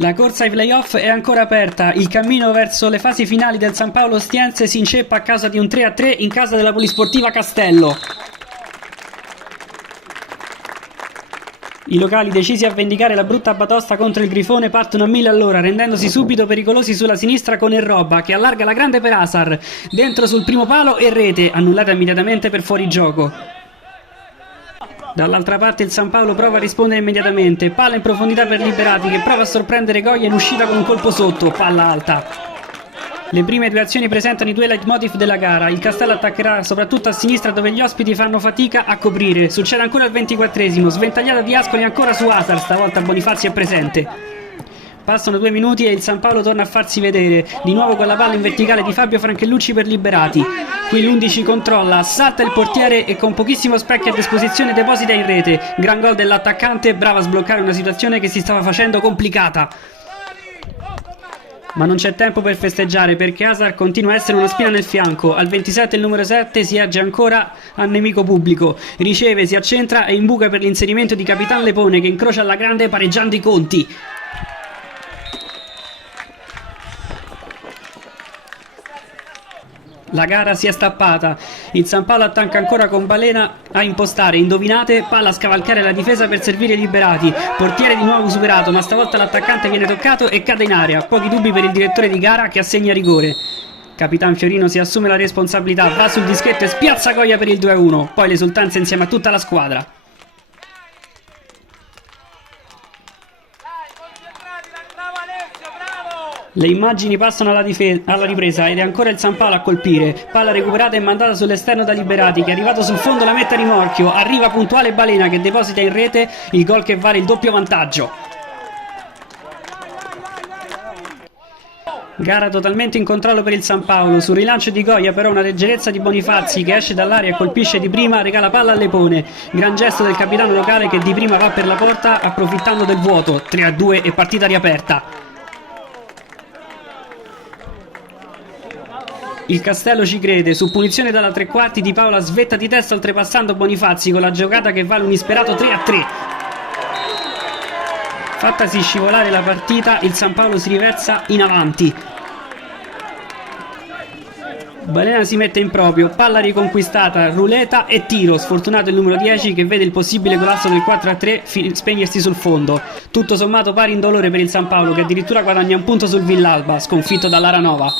La corsa ai playoff è ancora aperta, il cammino verso le fasi finali del San Paolo Ostiense si inceppa a causa di un 3-3 in casa della Polisportiva Castello. I locali, decisi a vendicare la brutta batosta contro il Grifone, partono a 1000 all'ora, rendendosi subito pericolosi sulla sinistra con Erroba, che allarga la grande per Asar, dentro sul primo palo e rete, annullata immediatamente per fuorigioco. Dall'altra parte il San Paolo prova a rispondere immediatamente, palla in profondità per Liberati che prova a sorprendere Goia in uscita con un colpo sotto, palla alta. Le prime due azioni presentano i due leitmotiv della gara, il Castello attaccherà soprattutto a sinistra dove gli ospiti fanno fatica a coprire, succede ancora al 24esimo, sventagliata di Ascoli ancora su Asar, stavolta Bonifazzi è presente. Passano 2 minuti e il San Paolo torna a farsi vedere, di nuovo con la palla in verticale di Fabio Franchellucci per Liberati. Qui l'11 controlla, salta il portiere e con pochissimo specchio a disposizione deposita in rete. Gran gol dell'attaccante, bravo a sbloccare una situazione che si stava facendo complicata. Ma non c'è tempo per festeggiare perché Asar continua a essere una spina nel fianco. Al 27 il numero 7 si erge ancora al nemico pubblico. Riceve, si accentra e imbuca per l'inserimento di Capitan Lepone che incrocia alla grande pareggiando i conti. La gara si è stappata, il San Paolo attacca ancora con Balena a impostare, indovinate, palla a scavalcare la difesa per servire Liberati, portiere di nuovo superato ma stavolta l'attaccante viene toccato e cade in area, pochi dubbi per il direttore di gara che assegna rigore. Capitan Fiorino si assume la responsabilità, va sul dischetto e spiazza Goia per il 2-1, poi l'esultanza insieme a tutta la squadra. Le immagini passano alla ripresa ed è ancora il San Paolo a colpire, palla recuperata e mandata sull'esterno da Liberati che arrivato sul fondo la mette a rimorchio, arriva puntuale Balena che deposita in rete il gol che vale il doppio vantaggio. Gara totalmente in controllo per il San Paolo, sul rilancio di Goia però una leggerezza di Bonifazzi che esce dall'area e colpisce di prima, regala palla a Lepone, gran gesto del capitano locale che di prima va per la porta approfittando del vuoto, 3-2 e partita riaperta. Il Castello ci crede, su punizione dalla tre quarti Di Paola svetta di testa oltrepassando Bonifazzi con la giocata che vale un isperato 3-3. Fattasi scivolare la partita, il San Paolo si riversa in avanti. Balena si mette in proprio, palla riconquistata, ruleta e tiro, sfortunato il numero 10 che vede il possibile collasso del 4-3 spegnersi sul fondo. Tutto sommato pari indolore per il San Paolo che addirittura guadagna un punto sul Villalba, sconfitto dall'Aranova.